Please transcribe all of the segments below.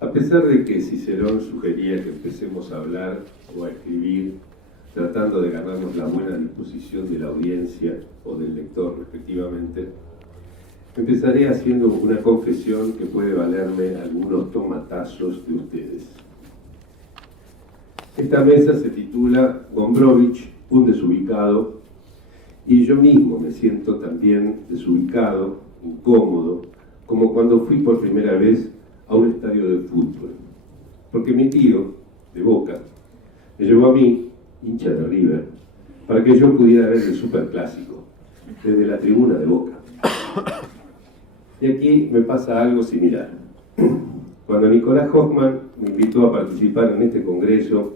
A pesar de que Cicerón sugería que empecemos a hablar o a escribir tratando de ganarnos la buena disposición de la audiencia o del lector respectivamente, empezaré haciendo una confesión que puede valerme algunos tomatazos de ustedes. Esta mesa se titula Gombrowicz, un desubicado, y yo mismo me siento también desubicado, incómodo, como cuando fui por primera vez a un estadio de fútbol. Porque mi tío, de Boca, me llevó a mí, hincha de River, para que yo pudiera ver el superclásico, desde la tribuna de Boca. Y aquí me pasa algo similar. Cuando Nicolás Hoffman me invitó a participar en este congreso,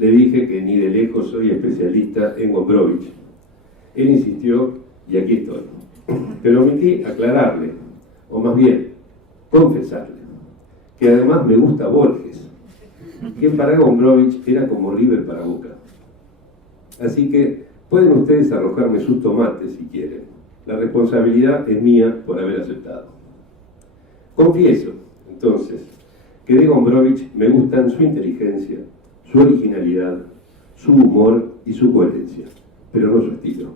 le dije que ni de lejos soy especialista en Gombrowicz. Él insistió y aquí estoy. Pero omití aclararle, o más bien, confesarle, que además me gusta Borges, quien para Gombrowicz era como River para Boca. Así que pueden ustedes arrojarme sus tomates si quieren. La responsabilidad es mía por haber aceptado. Confieso, entonces, que de Gombrowicz me gustan su inteligencia, su originalidad, su humor y su coherencia, pero no su estilo.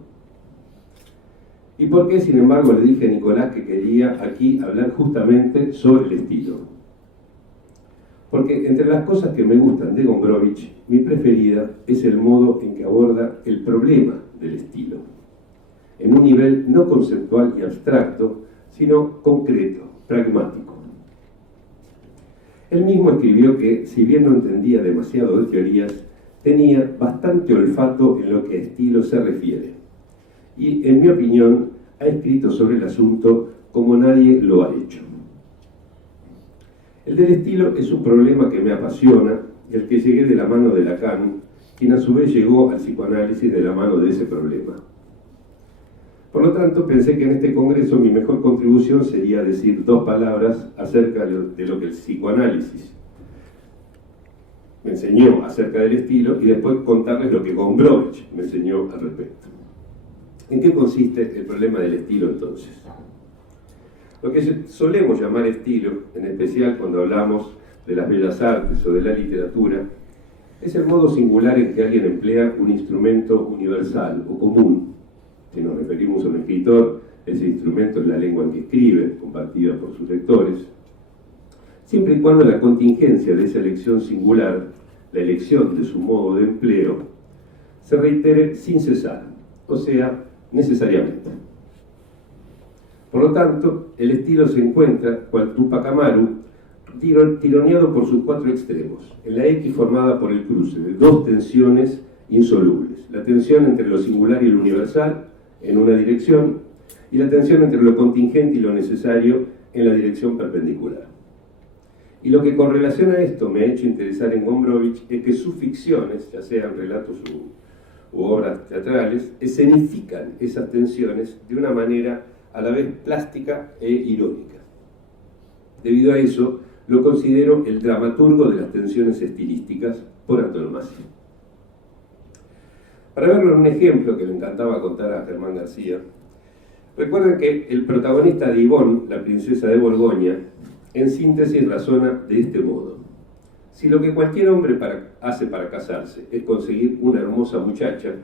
¿Y por qué, sin embargo, le dije a Nicolás que quería aquí hablar justamente sobre el estilo? Porque entre las cosas que me gustan de Gombrowicz, mi preferida es el modo en que aborda el problema del estilo, en un nivel no conceptual y abstracto, sino concreto, pragmático. Él mismo escribió que, si bien no entendía demasiado de teorías, tenía bastante olfato en lo que a estilo se refiere. Y, en mi opinión, ha escrito sobre el asunto como nadie lo ha hecho. El del estilo es un problema que me apasiona y al que llegué de la mano de Lacan, quien a su vez llegó al psicoanálisis de la mano de ese problema. Por lo tanto, pensé que en este congreso mi mejor contribución sería decir dos palabras acerca de lo que el psicoanálisis me enseñó acerca del estilo y después contarles lo que Gombrowicz me enseñó al respecto. ¿En qué consiste el problema del estilo entonces? Lo que solemos llamar estilo, en especial cuando hablamos de las bellas artes o de la literatura, es el modo singular en que alguien emplea un instrumento universal o común. Si nos referimos a un escritor, ese instrumento es la lengua en que escribe, compartida por sus lectores, siempre y cuando la contingencia de esa elección singular, la elección de su modo de empleo, se reitere sin cesar, o sea, necesariamente. Por lo tanto, el estilo se encuentra, cual Tupac Amaru, tironeado por sus cuatro extremos, en la X formada por el cruce de dos tensiones insolubles, la tensión entre lo singular y lo universal, en una dirección, y la tensión entre lo contingente y lo necesario en la dirección perpendicular. Y lo que con relación a esto me ha hecho interesar en Gombrowicz es que sus ficciones, ya sean relatos u obras teatrales, escenifican esas tensiones de una manera a la vez plástica e irónica. Debido a eso, lo considero el dramaturgo de las tensiones estilísticas por antonomasia. Para verlo en un ejemplo que le encantaba contar a Germán García, recuerden que el protagonista de Yvonne, la princesa de Borgoña, en síntesis razona de este modo. Si lo que cualquier hombre hace para casarse es conseguir una hermosa muchacha,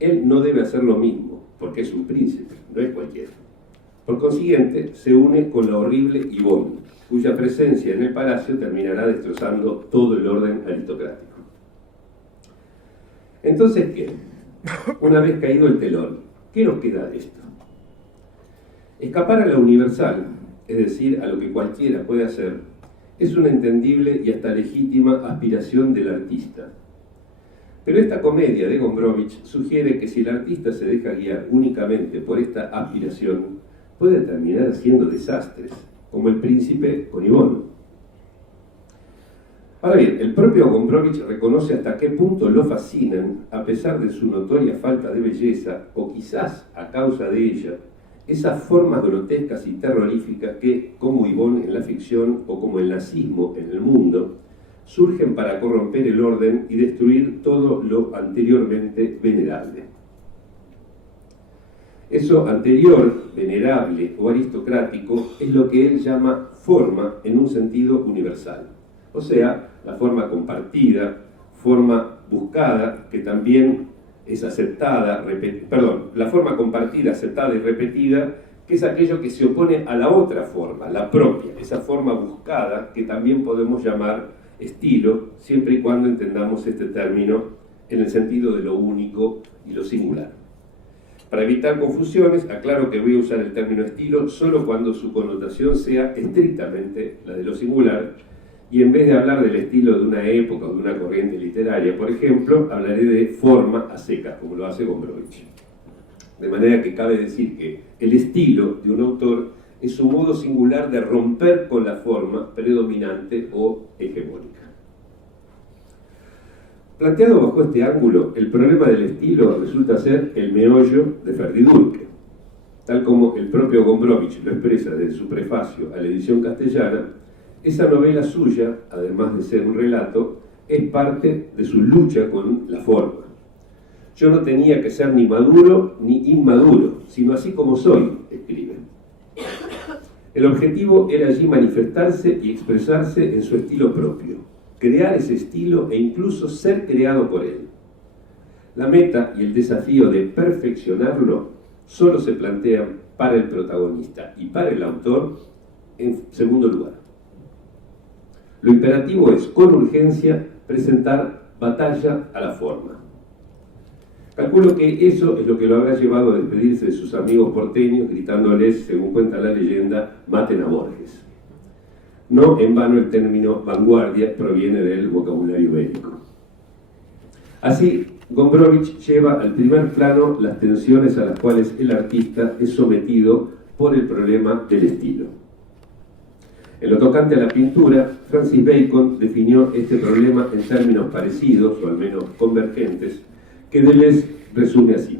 él no debe hacer lo mismo, porque es un príncipe, no es cualquiera. Por consiguiente, se une con la horrible Yvonne, cuya presencia en el palacio terminará destrozando todo el orden aristocrático. Entonces, ¿qué? Una vez caído el telón, ¿qué nos queda de esto? Escapar a la universal, es decir, a lo que cualquiera puede hacer, es una entendible y hasta legítima aspiración del artista. Pero esta comedia de Gombrowicz sugiere que si el artista se deja guiar únicamente por esta aspiración, puede terminar haciendo desastres, como el príncipe con Yvonne. Ahora bien, el propio Gombrowicz reconoce hasta qué punto lo fascinan, a pesar de su notoria falta de belleza, o quizás a causa de ella, esas formas grotescas y terroríficas que, como Yvonne en la ficción o como el nazismo en el mundo, surgen para corromper el orden y destruir todo lo anteriormente venerable. Eso anterior, venerable o aristocrático, es lo que él llama forma en un sentido universal. O sea, la forma compartida, forma buscada, que también es aceptada, la forma compartida, aceptada y repetida, que es aquello que se opone a la otra forma, la propia, esa forma buscada que también podemos llamar estilo, siempre y cuando entendamos este término en el sentido de lo único y lo singular. Para evitar confusiones, aclaro que voy a usar el término estilo solo cuando su connotación sea estrictamente la de lo singular, y en vez de hablar del estilo de una época o de una corriente literaria, por ejemplo, hablaré de forma a secas, como lo hace Gombrowicz. De manera que cabe decir que el estilo de un autor es su modo singular de romper con la forma predominante o hegemónica. Planteado bajo este ángulo, el problema del estilo resulta ser el meollo de Ferdi-Durque. Tal como el propio Gombrowicz lo expresa desde su prefacio a la edición castellana, esa novela suya, además de ser un relato, es parte de su lucha con la forma. Yo no tenía que ser ni maduro ni inmaduro, sino así como soy, escribe. El objetivo era allí manifestarse y expresarse en su estilo propio, crear ese estilo e incluso ser creado por él. La meta y el desafío de perfeccionarlo solo se plantean para el protagonista y para el autor en segundo lugar. Lo imperativo es, con urgencia, presentar batalla a la forma. Calculo que eso es lo que lo habrá llevado a despedirse de sus amigos porteños, gritándoles, según cuenta la leyenda, maten a Borges. No en vano el término vanguardia proviene del vocabulario bélico. Así, Gombrowicz lleva al primer plano las tensiones a las cuales el artista es sometido por el problema del estilo. En lo tocante a la pintura, Francis Bacon definió este problema en términos parecidos, o al menos convergentes, que Deleuze resume así.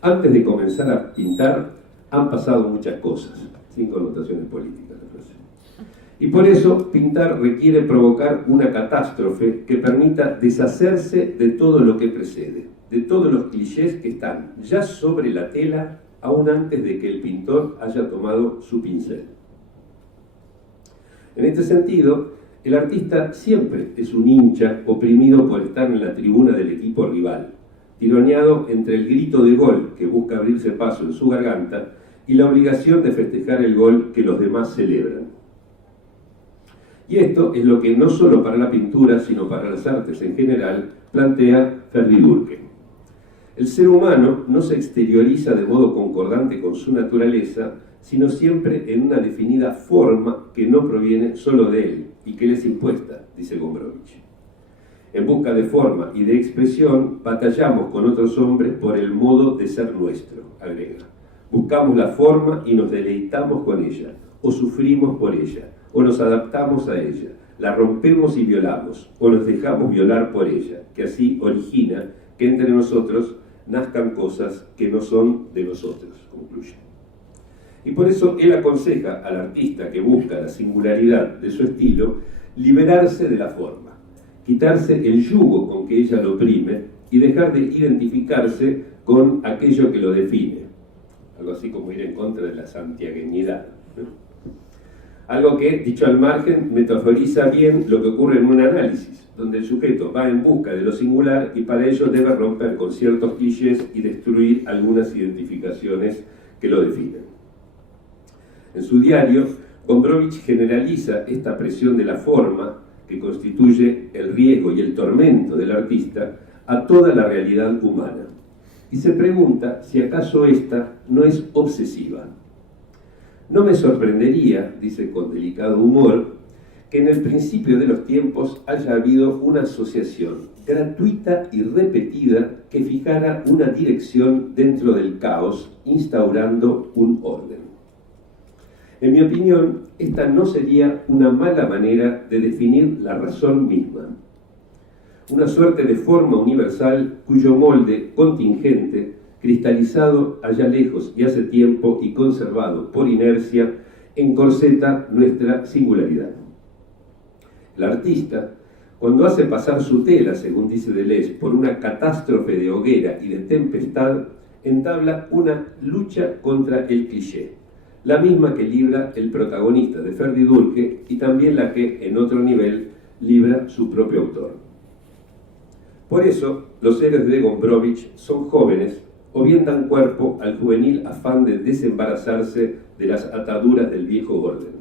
Antes de comenzar a pintar, han pasado muchas cosas, sin connotaciones políticas la frase. Y por eso, pintar requiere provocar una catástrofe que permita deshacerse de todo lo que precede, de todos los clichés que están ya sobre la tela, aún antes de que el pintor haya tomado su pincel. En este sentido, el artista siempre es un hincha oprimido por estar en la tribuna del equipo rival, tironeado entre el grito de gol que busca abrirse paso en su garganta y la obligación de festejar el gol que los demás celebran. Y esto es lo que no solo para la pintura, sino para las artes en general, plantea Ferdi-Durque. El ser humano no se exterioriza de modo concordante con su naturaleza, sino siempre en una definida forma que no proviene solo de él y que le es impuesta, dice Gombrowicz. En busca de forma y de expresión, batallamos con otros hombres por el modo de ser nuestro, agrega. Buscamos la forma y nos deleitamos con ella, o sufrimos por ella, o nos adaptamos a ella, la rompemos y violamos, o nos dejamos violar por ella, que así origina que entre nosotros nazcan cosas que no son de nosotros, concluye. Y por eso él aconseja al artista que busca la singularidad de su estilo liberarse de la forma, quitarse el yugo con que ella lo oprime y dejar de identificarse con aquello que lo define. Algo así como ir en contra de la santiagueñidad. Algo que, dicho al margen, metaforiza bien lo que ocurre en un análisis, donde el sujeto va en busca de lo singular y para ello debe romper con ciertos clichés y destruir algunas identificaciones que lo definen. En su diario, Gombrowicz generaliza esta presión de la forma, que constituye el riesgo y el tormento del artista, a toda la realidad humana. Y se pregunta si acaso esta no es obsesiva. No me sorprendería, dice con delicado humor, que en el principio de los tiempos haya habido una asociación gratuita y repetida que fijara una dirección dentro del caos, instaurando un orden. En mi opinión, esta no sería una mala manera de definir la razón misma. Una suerte de forma universal cuyo molde contingente, cristalizado allá lejos y hace tiempo y conservado por inercia, encorseta nuestra singularidad. El artista, cuando hace pasar su tela, según dice Deleuze, por una catástrofe de hoguera y de tempestad, entabla una lucha contra el cliché, la misma que libra el protagonista de Ferdi Durque y también la que, en otro nivel, libra su propio autor. Por eso, los héroes de Gombrowicz son jóvenes o bien dan cuerpo al juvenil afán de desembarazarse de las ataduras del viejo orden.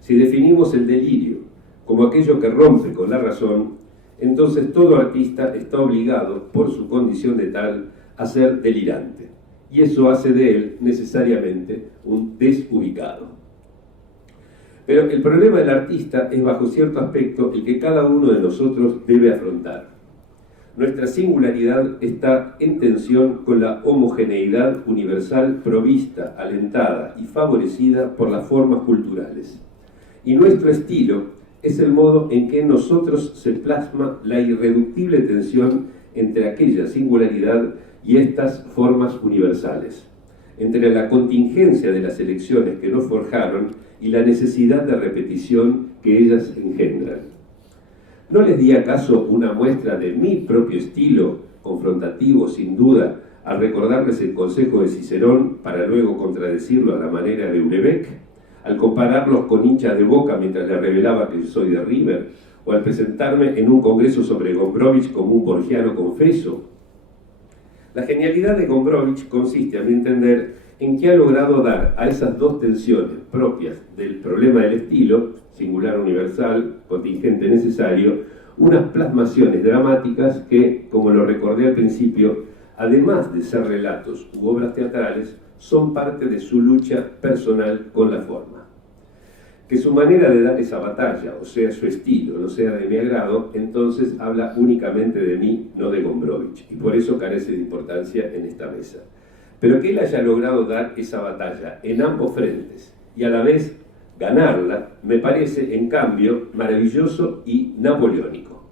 Si definimos el delirio como aquello que rompe con la razón, entonces todo artista está obligado, por su condición de tal, a ser delirante, y eso hace de él necesariamente un desubicado. Pero el problema del artista es, bajo cierto aspecto, el que cada uno de nosotros debe afrontar. Nuestra singularidad está en tensión con la homogeneidad universal provista, alentada y favorecida por las formas culturales. Y nuestro estilo es el modo en que en nosotros se plasma la irreductible tensión entre aquella singularidad y estas formas universales, entre la contingencia de las elecciones que nos forjaron y la necesidad de repetición que ellas engendran. ¿No les di acaso una muestra de mi propio estilo, confrontativo sin duda, al recordarles el consejo de Cicerón para luego contradecirlo a la manera de Houellebecq, al compararlos con hinchas de Boca mientras les revelaba que soy de River, o al presentarme en un congreso sobre Gombrowicz como un borgiano confeso? La genialidad de Gombrowicz consiste, a mi entender, en que ha logrado dar a esas dos tensiones propias del problema del estilo, singular universal, contingente necesario, unas plasmaciones dramáticas que, como lo recordé al principio, además de ser relatos u obras teatrales, son parte de su lucha personal con la forma. Que su manera de dar esa batalla, o sea, su estilo, no sea de mi agrado, entonces habla únicamente de mí, no de Gombrowicz, y por eso carece de importancia en esta mesa. Pero que él haya logrado dar esa batalla en ambos frentes y a la vez ganarla, me parece, en cambio, maravilloso y napoleónico.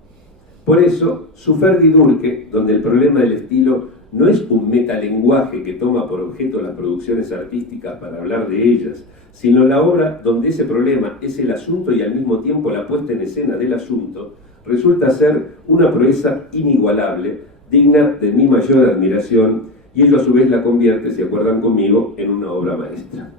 Por eso, su Ferdi Durque, donde el problema del estilo no es un metalenguaje que toma por objeto las producciones artísticas para hablar de ellas, sino la obra donde ese problema es el asunto y al mismo tiempo la puesta en escena del asunto, resulta ser una proeza inigualable, digna de mi mayor admiración, y ello a su vez la convierte, si acuerdan conmigo, en una obra maestra.